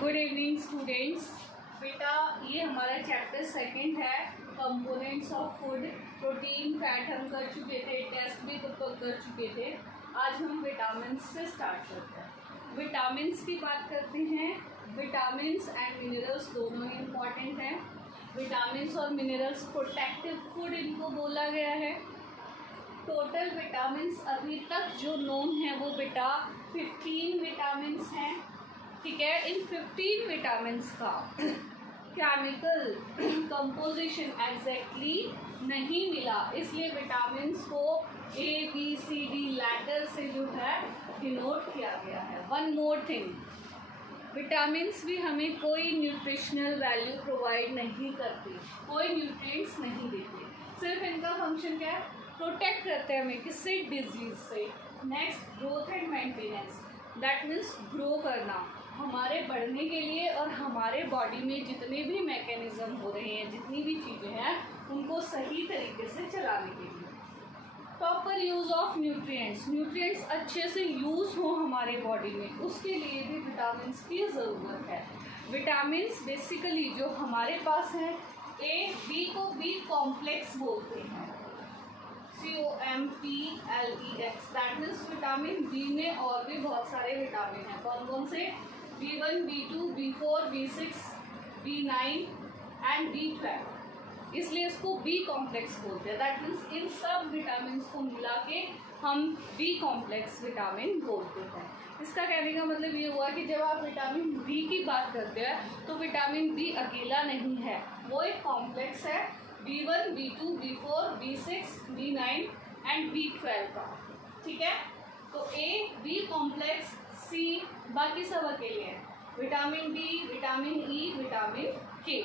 Good evening students. बेटा ये हमारा चैप्टर सेकंड है, components of food. Protein fat हम कर चुके थे, टेस्ट भी तो कर चुके थे। आज हम विटामिन से स्टार्ट करते हैं। विटामिन्स की बात करते हैं। विटामिन्स एंड मिनरल्स दोनों ही इम्पॉर्टेंट हैं। विटामिन्स और मिनरल्स प्रोटेक्टिव फूड इनको बोला गया है। टोटल विटामिन्स अभी तक जो नोन है वो बेटा 15 विटामिन्स हैं। ठीक है, इन 15 विटामिन्स का केमिकल कंपोजिशन एग्जैक्टली नहीं मिला, इसलिए विटामिन्स को ABCD लेटर से जो है डिनोट किया गया है। वन मोर थिंग, विटामिन्स भी हमें कोई न्यूट्रिशनल वैल्यू प्रोवाइड नहीं करती, कोई न्यूट्रिएंट्स नहीं देते। सिर्फ इनका फंक्शन क्या है, प्रोटेक्ट करते हैं हमें किससे, डिजीज से। Next, growth and maintenance, that means grow करना, हमारे बढ़ने के लिए और हमारे बॉडी में जितने भी मैकेनिज्म हो रहे हैं, जितनी भी चीज़ें हैं, उनको सही तरीके से चलाने के लिए। Proper use of nutrients, nutrients अच्छे से यूज़ हो हमारे बॉडी में, उसके लिए भी विटामिन्स की ज़रूरत है। विटामिन्स बेसिकली जो हमारे पास हैं, बी को बी कॉम्प्लेक्स बोलते हैं, COMPLEX, that means vitamin B में और भी बहुत सारे विटामिन हैं। कौन कौन से, B1, B2, B4, B6, B9 and B12, इसलिए इसको बी कॉम्प्लेक्स बोलते हैं। दैट मीन्स इन सब विटामिन को मिला के हम बी कॉम्प्लेक्स विटामिन बोलते हैं। इसका कहने का मतलब ये हुआ कि जब आप विटामिन बी की बात करते हैं तो विटामिन बी अकेला नहीं है, वो एक कॉम्प्लेक्स है B1, B2, B4, B6, B9 and B12 का। ठीक है, तो A बी कॉम्प्लेक्स, C बाकी सब अकेले हैं, vitamin D, vitamin E, vitamin के।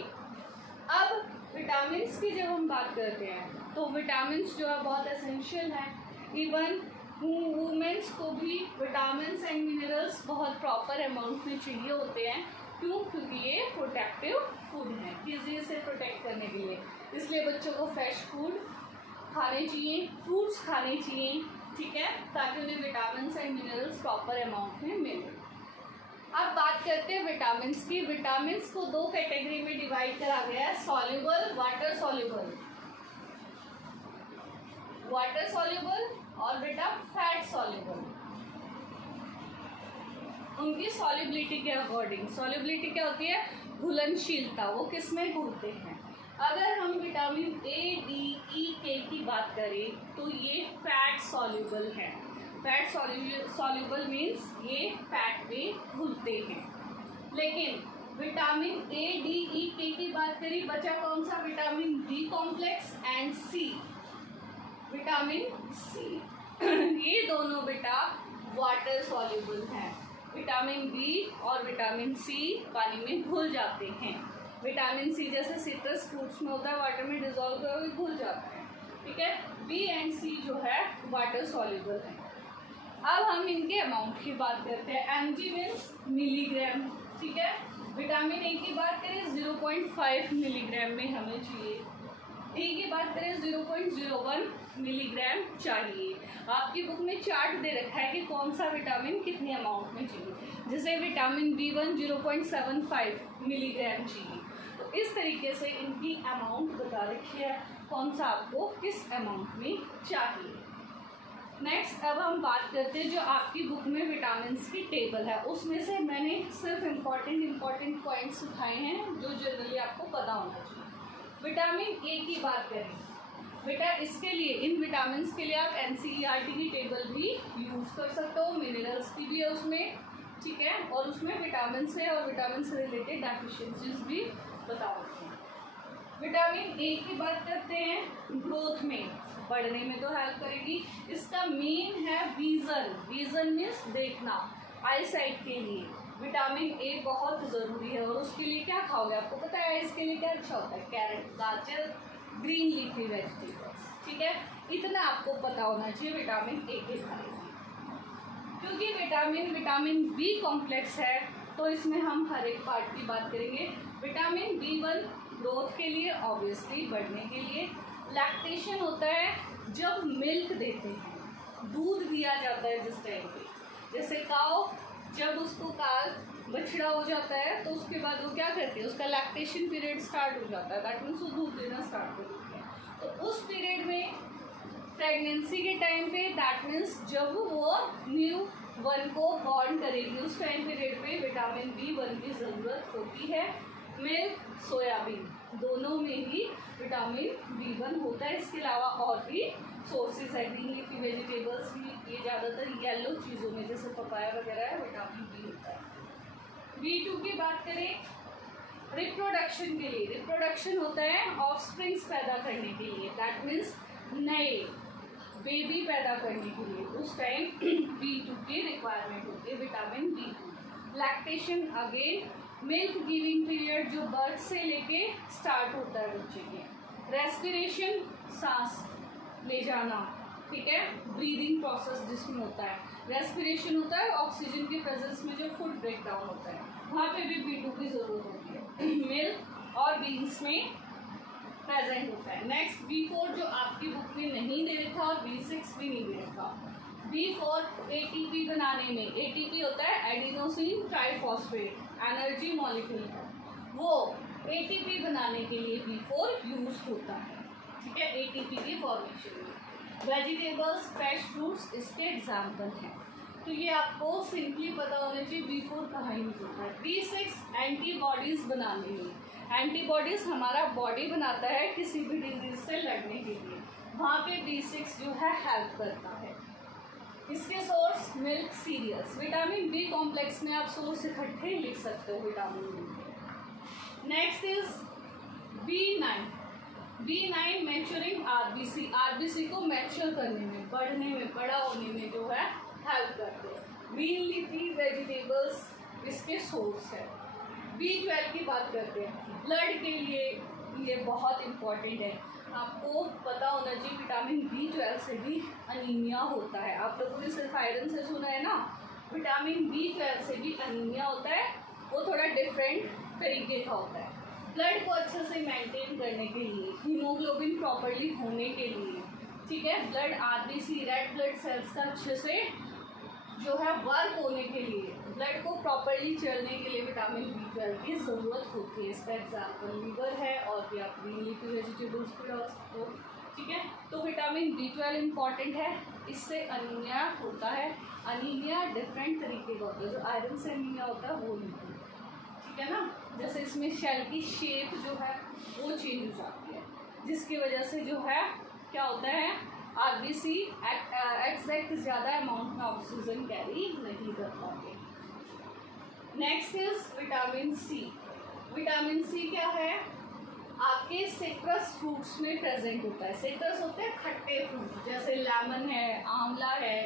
अब विटामिन्स की जब हम बात करते हैं तो विटामिन्स जो है बहुत एसेंशियल है। इवन वुमेन्स को भी विटामिन्स एंड मिनरल्स बहुत प्रॉपर अमाउंट में चाहिए होते हैं। क्यों? क्योंकि ये प्रोटेक्टिव फूड है, डिजीज से प्रोटेक्ट करने के लिए। इसलिए बच्चों को फ्रेश फूड खाने चाहिए, फ्रूट्स खाने चाहिए, ठीक है, ताकि उन्हें vitamins and minerals proper amount में मिले। अब बात करते हैं विटामिन्स की। विटामिन्स को दो कैटेगरी में डिवाइड करा गया है, soluble, water soluble, water soluble और बेटा फैट सॉल्युबल। उनकी सॉल्युबिलिटी के अकॉर्डिंग, सॉल्युबिलिटी क्या होती है, घुलनशीलता, वो किस में घुलते हैं। अगर हम vitamin A, D, E, K की बात करें तो ये फैट सॉल्युबल है। फैट सॉल्युबल मीन्स ये फैट में घुलते हैं। लेकिन vitamin A, D, E, K की बात करें, बचा कौन सा, vitamin B complex and C, vitamin C. ये दोनों बेटा वाटर सॉल्युबल हैं। विटामिन बी और विटामिन सी पानी में घुल जाते हैं। विटामिन सी जैसे सिट्रस फ्रूट्स में होता है, वाटर में डिजोल्व करके घुल जाता है। ठीक है, बी एंड सी जो है वाटर सॉल्युबल है। अब हम इनके अमाउंट की बात करते हैं। mg means milligram. ठीक है, विटामिन ए की बात करें 0.5 मिलीग्राम में हमें चाहिए, ए की बात करें 0.01 मिलीग्राम चाहिए। आपकी बुक में चार्ट दे रखा है कि कौन सा विटामिन कितने अमाउंट में चाहिए। जैसे विटामिन B1 0.75 मिलीग्राम चाहिए, तो इस तरीके से इनकी अमाउंट बता रखी है, कौन सा आपको किस अमाउंट में चाहिए। नेक्स्ट, अब हम बात करते हैं जो आपकी बुक में विटामिन्स की टेबल है, उसमें से मैंने सिर्फ इम्पॉर्टेंट पॉइंट्स उठाए हैं जो जनरली आपको पता होना चाहिए। विटामिन ए की बात करें बेटा, इसके लिए, इन विटामिन्स के लिए आप NCERT की टेबल भी यूज़ कर सकते हो, मिनरल्स की भी है उसमें, ठीक है, और उसमें विटामिन से और विटामिन से रिलेटेड डेफिशिएंसीज भी बता रखते हैं। विटामिन ए की बात करते हैं, ग्रोथ में, बढ़ने में तो हेल्प करेगी। इसका मेन है विजन, विजन मीन्स देखना, आई साइट के लिए विटामिन ए बहुत ज़रूरी है। और उसके लिए क्या खाओगे, आपको पता है इसके लिए क्या अच्छा होता है, कैरेट, गाजर, ग्रीन लीफी वेजिटेबल्स। ठीक है, इतना आपको पता होना चाहिए विटामिन ए के बारे में। क्योंकि विटामिन बी कॉम्प्लेक्स है तो इसमें हम हर एक पार्ट की बात करेंगे। विटामिन B1 ग्रोथ के लिए, ऑब्वियसली बढ़ने के लिए। लैक्टेशन होता है जब मिल्क देते हैं, दूध दिया जाता है जिस टाइम पे, जैसे काऊ जब उसको बछड़ा हो जाता है तो उसके बाद वो क्या करते हैं, उसका लैक्टेशन पीरियड स्टार्ट हो जाता है, दैट मीन्स वो दूध देना स्टार्ट कर देते हैं। तो उस पीरियड में प्रेगनेंसी के टाइम पे, दैट मीन्स जब वो न्यू वन को बॉर्न करेगी उस टाइम पीरियड पे विटामिन B1 की ज़रूरत होती है। मिल्क, सोयाबीन दोनों में ही विटामिन B1 होता है। इसके अलावा और भी सोर्सेज है, ग्रीन लीफी वेजिटेबल्स भी, ये ज़्यादातर येलो चीज़ों में जैसे पपाया वगैरह है विटामिन B होता है। B2 की बात करें रिप्रोडक्शन के लिए, रिप्रोडक्शन होता है ऑफस्प्रिंग्स पैदा करने के लिए, दैट मीन्स नए बेबी पैदा करने के लिए उस टाइम B2 की रिक्वायरमेंट होती है, vitamin B2। Lactation again milk giving period जो बर्थ से लेके स्टार्ट होता है बच्चे के। रेस्पिरेशन सांस ले जाना, ठीक है, ब्रीदिंग प्रोसेस जिसमें होता है, रेस्पिरेशन होता है ऑक्सीजन की प्रेजेंस में जो फूड ब्रेक डाउन होता है वहाँ पे भी B2 की ज़रूरत होती है। मिल्क और बीन्स में प्रेजेंट होता है। नेक्स्ट B4 जो आपकी बुक में नहीं दे रखा और B6 भी नहीं दे रखा। B4 ATP बनाने में, ATP होता है एडिनोसिन ट्राइफॉस्फेट, एनर्जी मॉलिक्यूल है, वो ATP बनाने के लिए B4 यूज होता है, ठीक है, ATP की फॉर्मेशन में। वेजिटेबल्स, फ्रेश फ्रूट्स इसके एग्जाम्पल हैं। तो ये आपको सिंपली पता होना चाहिए B4 कहाँ यूज होता है। B6 एंटीबॉडीज़ बनाने में, एंटीबॉडीज़ हमारा बॉडी बनाता है किसी भी डिजीज से लड़ने के लिए, वहाँ पे B6 जो है हेल्प करता है। इसके source milk, cereals. Vitamin B complex में आप सोर्स इकट्ठे लिख सकते हो विटामिन B के। Next is B9। B9 maturing RBC को मैच्योर करने में, बढ़ने में, बड़ा होने में जो है हेल्प करते हैं। ग्रीन लीफी वेजिटेबल्स इसके सोर्स है। B12 की बात करते हैं, ब्लड के लिए ये बहुत इम्पॉर्टेंट है, आपको पता होना चाहिए विटामिन B12 से भी अनीमिया होता है। आप लोगों ने सिर्फ आयरन से सुना है ना, विटामिन B12 से भी अनीमिया होता है, वो थोड़ा डिफरेंट तरीके का होता है। ब्लड को अच्छे से मेंटेन करने के लिए, हीमोग्लोबिन प्रॉपरली होने के लिए, ठीक है, blood RBC red blood cells का अच्छे से जो है वर्क होने के लिए, ब्लड को प्रॉपरली चलने के लिए विटामिन B12 की ज़रूरत होती है। इसका एग्जाम्पल लीवर है और भी आप ग्रीन लीफी वेजिटेबल्स भी डाल सकते हो, ठीक है। तो विटामिन B12 इम्पॉर्टेंट है, इससे अनीमिया होता है। अनीमिया डिफरेंट तरीके का होता है, जो आयरन से अनीमिया होता है वो नहीं, ठीक है ना, जैसे इसमें शेल की शेप जो है वो चेंज हो जाती है, जिसकी वजह से जो है क्या होता है, RBC एग्जैक्ट ज़्यादा अमाउंट में ऑक्सीजन कैरी नहीं कर पाते। Next is vitamin C। Vitamin C क्या है, आपके सिट्रस फ्रूट्स में प्रेजेंट होता है। सिट्रस होते हैं खट्टे फ्रूट, जैसे लेमन है, आंवला है,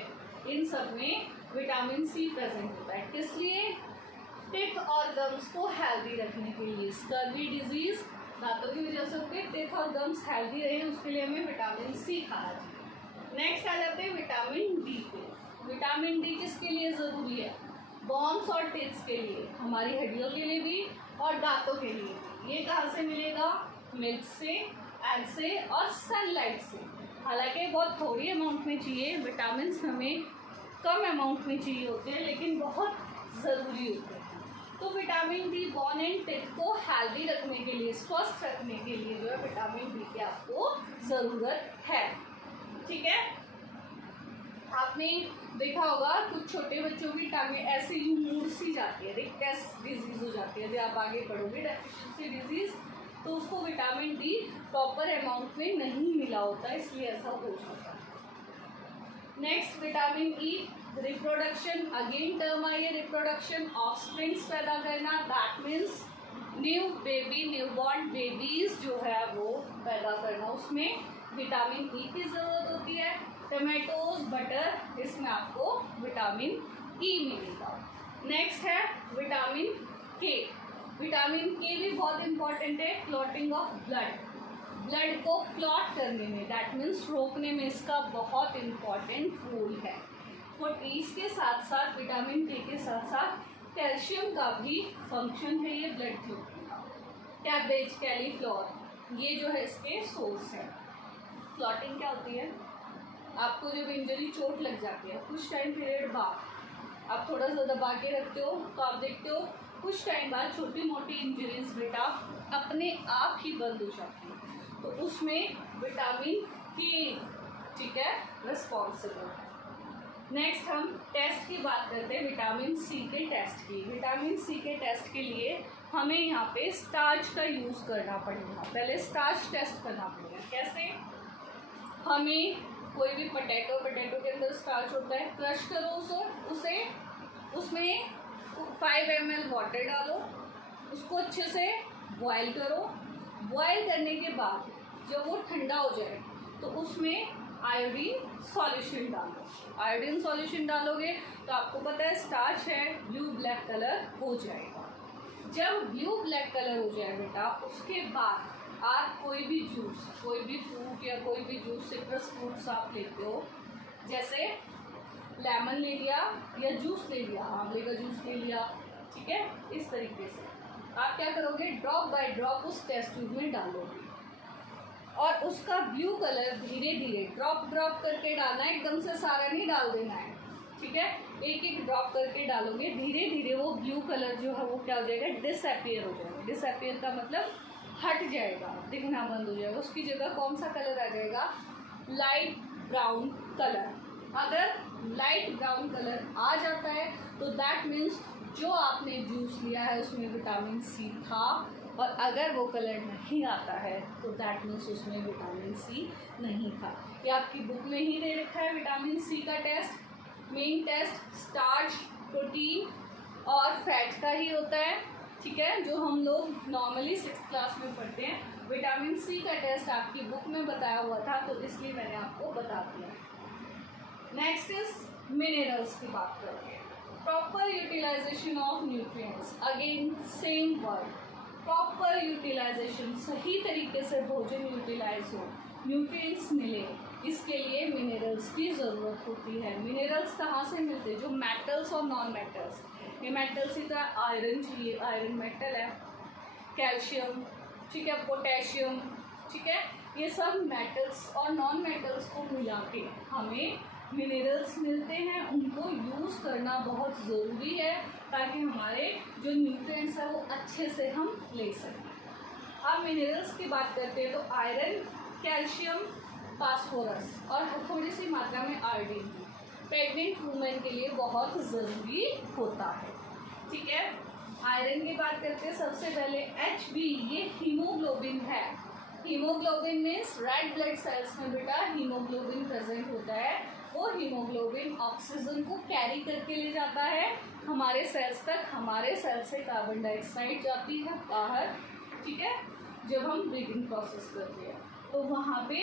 इन सब में विटामिन C प्रेजेंट होता है। किस लिए, टिथ और गम्स को हेल्दी रखने के लिए। स्कर्वी डिजीज दांतों की वजह से होती है, टिथ और गम्स हेल्दी रहे उसके लिए हमें विटामिन C खाना चाहिए। नेक्स्ट आ जाते हैं विटामिन D पे। विटामिन D किसके लिए ज़रूरी है, बोन्स और टिथ्स के लिए, हमारी हड्डियों के लिए भी और दांतों के लिए भी। ये कहाँ से मिलेगा, मिल्क से, एग से और सनलाइट से। हालांकि बहुत थोड़ी अमाउंट में चाहिए, विटामिन हमें कम अमाउंट में चाहिए होते हैं लेकिन बहुत ज़रूरी होते हैं। तो vitamin D bone and teeth को हेल्दी रखने के लिए, स्वस्थ रखने के लिए जो है विटामिन D की आपको ज़रूरत है, ठीक है। आपने देखा होगा कुछ छोटे बच्चों की टांगें ऐसे यूं मुड़ सी जाती है, रिकेट्स डिजीज हो जाती है। यदि आप आगे पढ़ोगे डेफिशिएंसी डिजीज, तो उसको विटामिन D प्रॉपर अमाउंट में नहीं मिला होता है, इसलिए ऐसा हो जाता है। Next vitamin E, reproduction. Again term आई है रिप्रोडक्शन, ऑफस्प्रिंग्स पैदा करना, that means new baby, newborn babies जो है वो पैदा करना, उसमें विटामिन E की ज़रूरत होती है। टमाटोज, बटर, इसमें आपको विटामिन E मिलेगा। नेक्स्ट है विटामिन K। विटामिन K भी बहुत इंपॉर्टेंट है, क्लॉटिंग ऑफ ब्लड, ब्लड को क्लॉट करने में, दैट मीन्स रोकने में इसका बहुत इम्पॉर्टेंट रोल है। प्रोटीन्स के साथ साथ विटामिन K के साथ साथ कैल्शियम का भी फंक्शन है ये ब्लड क्लॉटिंग का। कैबेज, कैलीफ्लावर, ये जो है इसके सोर्स है। क्लॉटिंग क्या होती है, आपको जब इंजरी चोट लग जाती है कुछ टाइम पीरियड बाद आप थोड़ा सा दबा के रखते हो तो आप देखते हो कुछ टाइम बाद छोटी मोटी इंजरीज बेटा अपने आप ही बंद हो जाती है। तो उसमें विटामिन के, ठीक है, रिस्पॉन्सिबल है। नेक्स्ट हम टेस्ट की बात करते हैं, विटामिन सी के टेस्ट की। विटामिन सी के टेस्ट के लिए हमें यहाँ पे स्टार्च का यूज़ करना पड़ेगा। पहले स्टार्च टेस्ट करना पड़ेगा। कैसे? हमें कोई भी पोटैटो के अंदर स्टार्च होता है, क्रश करो उसे उसमें 5 ml वाटर डालो, उसको अच्छे से बॉयल करो। बॉयल करने के बाद जब वो ठंडा हो जाए तो उसमें आयोडीन सॉल्यूशन डालो। आयोडीन सॉल्यूशन डालोगे तो आपको पता है स्टार्च है, ब्लू ब्लैक कलर हो जाएगा। जब ब्लू ब्लैक कलर हो जाए बेटा, उसके बाद आप कोई भी जूस, कोई भी फ्रूट या कोई भी जूस, सिट्रस फ्रूट्स आप लेते हो, जैसे लेमन ले लिया या जूस ले लिया, आंवले का जूस ले लिया, ठीक है, इस तरीके से आप क्या करोगे, ड्रॉप बाय ड्रॉप उस टेस्ट ट्यूब में डालोगे और उसका ब्लू कलर धीरे धीरे ड्रॉप करके डालना है, एकदम से सारा नहीं डाल देना है, ठीक है, एक एक ड्रॉप करके डालोगे। धीरे धीरे वो ब्लू कलर जो है वो क्या हो जाएगा, डिसअपियर हो जाएगा। डिसअपियर का मतलब हट जाएगा, दिखना बंद हो जाएगा। उसकी जगह कौन सा कलर आ जाएगा, लाइट ब्राउन कलर। अगर लाइट ब्राउन कलर आ जाता है तो दैट मीन्स जो आपने जूस लिया है उसमें विटामिन सी था, और अगर वो कलर नहीं आता है तो दैट मीन्स उसमें विटामिन सी नहीं था। ये आपकी बुक में ही दे रखा है विटामिन सी का test. Main test starch, protein और फैट का ही होता है, ठीक है, जो हम लोग नॉर्मली 6th क्लास में पढ़ते हैं। विटामिन सी का टेस्ट आपकी बुक में बताया हुआ था तो इसलिए मैंने आपको बता दिया। नेक्स्ट इज मिनरल्स की बात करेंगे। Proper utilisation of nutrients, again same word, proper utilisation, सही तरीके से भोजन यूटिलाइज हो, न्यूट्रिएंट्स मिले, इसके लिए मिनरल्स की ज़रूरत होती है। मिनरल्स कहाँ से मिलते हैं, जो मेटल्स और नॉन मेटल्स। ये मेटल्स की तरह आयरन चाहिए, आयरन मेटल है, कैल्शियम, ठीक है, पोटेशियम, ठीक है, ये सब मेटल्स और नॉन मेटल्स को मिला के हमें मिनरल्स मिलते हैं। उनको यूज़ करना बहुत ज़रूरी है ताकि हमारे जो न्यूट्रिएंट्स हैं वो अच्छे से हम ले सकें। अब मिनरल्स की बात करते हैं तो आयरन, कैल्शियम, फास्फोरस और थोड़ी सी मात्रा में आयोडीन प्रेग्नेंट वुमेन के लिए बहुत ज़रूरी होता है, ठीक है। आयरन की बात करते हैं सबसे पहले HB, ये हीमोग्लोबिन है। Haemoglobin means red blood cells में बेटा हीमोग्लोबिन प्रेजेंट होता है। वो हीमोग्लोबिन ऑक्सीजन को कैरी करके ले जाता है हमारे सेल्स तक। हमारे सेल से कार्बन डाइऑक्साइड जाती है बाहर, ठीक है, जब हम ब्रीदिंग प्रोसेस करते हैं तो वहाँ पे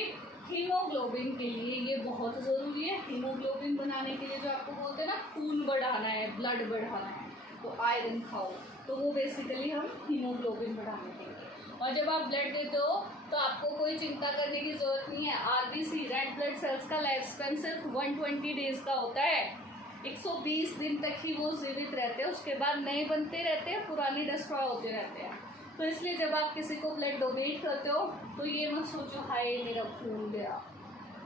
हीमोग्लोबिन के लिए ये बहुत ज़रूरी है। हीमोग्लोबिन बनाने के लिए जो आपको बोलते हैं ना, खून बढ़ाना है, ब्लड बढ़ाना है, तो आयरन खाओ, तो वो बेसिकली हम हीमोग्लोबिन बढ़ाने के लिए। और जब आप ब्लड देते हो तो आपको कोई चिंता करने की ज़रूरत नहीं है। RBC, रेड ब्लड सेल्स का लाइफ स्पेन सिर्फ 120 डेज का होता है। 120 दिन तक ही वो जीवित रहते हैं, उसके बाद नए बनते रहते हैं, पुराने डिस्ट्रॉय होते रहते हैं। तो इसलिए जब आप किसी को ब्लड डोनेट करते हो तो ये मत सोचो हाय मेरा खून गया,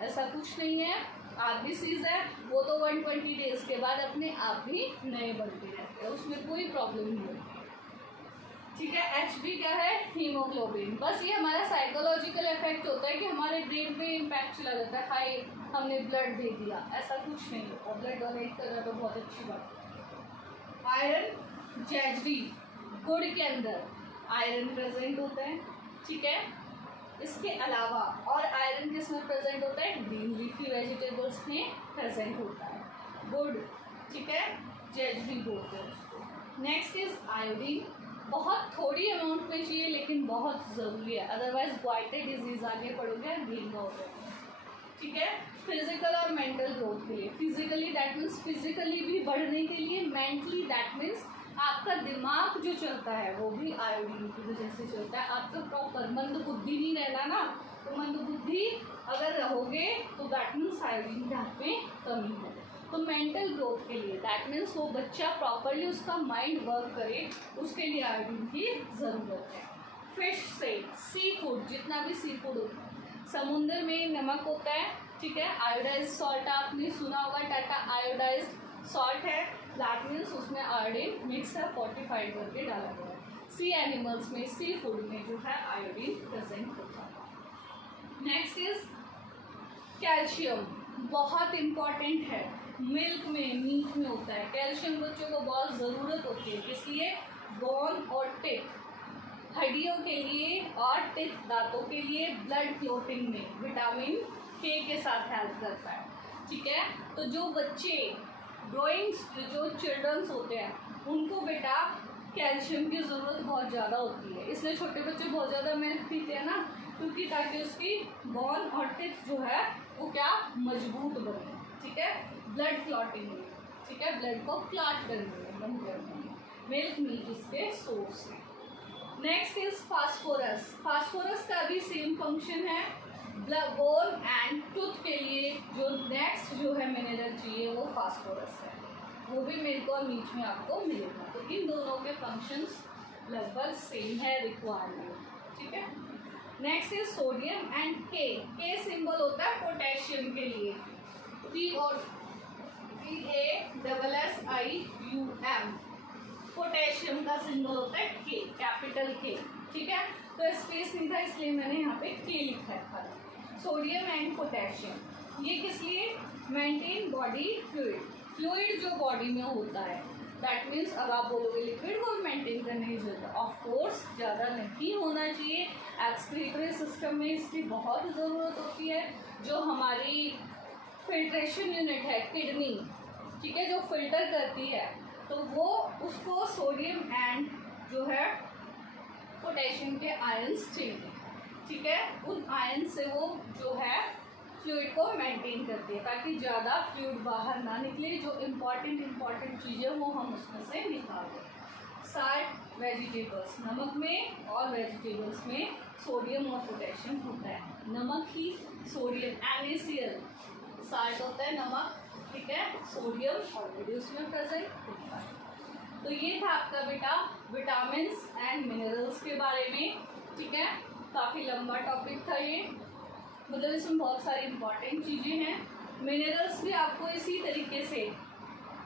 ऐसा कुछ नहीं है। RBCs है वो तो 120 डेज के बाद अपने आप भी नए बनते रहते हैं, उसमें कोई प्रॉब्लम नहीं होती, ठीक है। HB क्या है, हीमोग्लोबिन। बस ये हमारा साइकोलॉजिकल इफेक्ट होता है कि हमारे ब्रेन पे इम्पैक्ट चला जाता है, हाय हमने ब्लड दे दिया, ऐसा कुछ नहीं होता। ब्लड डोनेट करना तो बहुत अच्छी बात है। आयरन, जैजरी, गुड़ के अंदर आयरन प्रेजेंट होता है, ठीक है। इसके अलावा और आयरन किस में प्रेजेंट होता है, ग्रीन लीफी वेजिटेबल्स में प्रेजेंट होता है। गुड़, ठीक है, जैजरी बोलते हैं उसको। नेक्स्ट इज आयोडीन, बहुत थोड़ी अमाउंट में चाहिए लेकिन बहुत ज़रूरी है, अदरवाइज ग्वाइटे डिजीज़ आगे पड़ोगे गेंदा हो जाएगा, ठीक है। फिजिकल और मेंटल ग्रोथ के लिए, फिजिकली दैट मीन्स फिजिकली भी बढ़ने के लिए, मेंटली दैट मीन्स आपका दिमाग जो चलता है वो भी आयोडीन की वजह से चलता है। आपका प्रॉपर मंद बुद्धि नहीं रहना ना, तो मंद बुद्धि अगर रहोगे तो दैट मीन्स आयोडीन की आप में कमी है। तो मेंटल ग्रोथ के लिए दैट मीन्स वो बच्चा प्रॉपरली उसका माइंड वर्क करे, उसके लिए आयोडीन की ज़रूरत है। फिश से, सी फूड, जितना भी सी फूड होता है, समुद्र में नमक होता है, ठीक है, आयोडाइज सॉल्ट आपने सुना होगा, टाटा आयोडाइज सॉल्ट है, दैट मीन्स उसमें आयोडीन मिक्स है, फोर्टिफाइड करके डाला गया है। सी एनिमल्स में, सी फूड में जो है आयोडीन प्रेजेंट होता है। नेक्स्ट इज कैल्शियम, बहुत इम्पॉर्टेंट है। मिल्क में, मीट में होता है कैल्शियम। बच्चों को बहुत ज़रूरत होती है, इसलिए बोन और टिथ, हड्डियों के लिए और टिथ दांतों के लिए ब्लड क्लोटिंग में विटामिन के साथ हेल्प करता है। ठीक है, तो जो बच्चे ग्रोइंग्स, जो चिल्ड्रंस होते हैं उनको बेटा कैल्शियम की ज़रूरत बहुत ज़्यादा होती है। इसलिए छोटे बच्चे बहुत ज़्यादा मिल्क पीते हैं ना, क्योंकि ताकि उसकी बोन और टिथ जो है वो क्या मजबूत बने। ठीक है, ब्लड क्लॉटिंग में, ठीक है, ब्लड को क्लॉट करने में, बंद करने में मिल्क मीट इसके सोर्स है। Next is phosphorus. फास्फोरस का भी सेम फंक्शन है। ब्लड, बोन एंड टूथ के लिए जो नेक्स्ट जो है मिनरल चाहिए वो फास्फोरस है, वो भी मिल्क और मीट में आपको मिलेगा। तो इन दोनों के फंक्शंस लगभग सेम है, रिक्वायरमेंट। ठीक है, नेक्स्ट इज सोडियम एंड के सिंबल होता है पोटेशियम के लिए, P और PASSIUM, पोटेशियम का सिंबल होता है के, कैपिटल के। ठीक है, तो स्पेस नहीं था इसलिए मैंने यहाँ पे के लिखा है। सोडियम एंड पोटेशियम ये किस लिए? मेंटेन बॉडी फ्लूइड, फ्लूइड जो बॉडी में होता है, दैट मीन्स अब आप बोलोगे लिक्विड को मेंटेन करने की जरूरत है, ऑफ कोर्स ज़्यादा नहीं होना चाहिए। एक्सक्रीटरी सिस्टम में इसकी बहुत ज़रूरत होती है। जो हमारी फिल्ट्रेशन यूनिट है किडनी, ठीक है, जो फिल्टर करती है, तो वो उसको सोडियम एंड जो है पोटेशियम के आयंस चाहिए। ठीक है, उन आयन से वो जो है फ्लूइड को मेंटेन करती है, ताकि ज़्यादा फ्लूइड बाहर ना निकले, जो इम्पॉर्टेंट चीज़ें वो हम उसमें से निकाल दें। साल्ट वेजिटेबल्स, नमक में और वेजिटेबल्स में सोडियम और पोटेशियम होता है। नमक ही सोडियम, NaCl, साल्ट होता है नमक, ठीक है, सोडियम ऑलरेडी उसमें प्रेजेंट होता है। तो ये था आपका बेटा विटामिन्स एंड मिनरल्स के बारे में। ठीक है, काफ़ी लंबा टॉपिक था ये, मतलब इसमें बहुत सारी इंपॉर्टेंट चीज़ें हैं। मिनरल्स भी आपको इसी तरीके से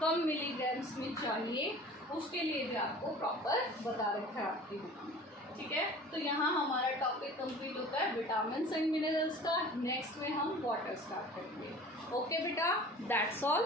कम मिलीग्राम्स में चाहिए, उसके लिए भी आपको प्रॉपर बता रखा है आपकी बुक में। ठीक है, तो यहाँ हमारा टॉपिक कंप्लीट होता है विटामिन्स एंड मिनरल्स का। नेक्स्ट में हम वाटर स्टार्ट करेंगे। ओके बेटा, दैट्स ऑल।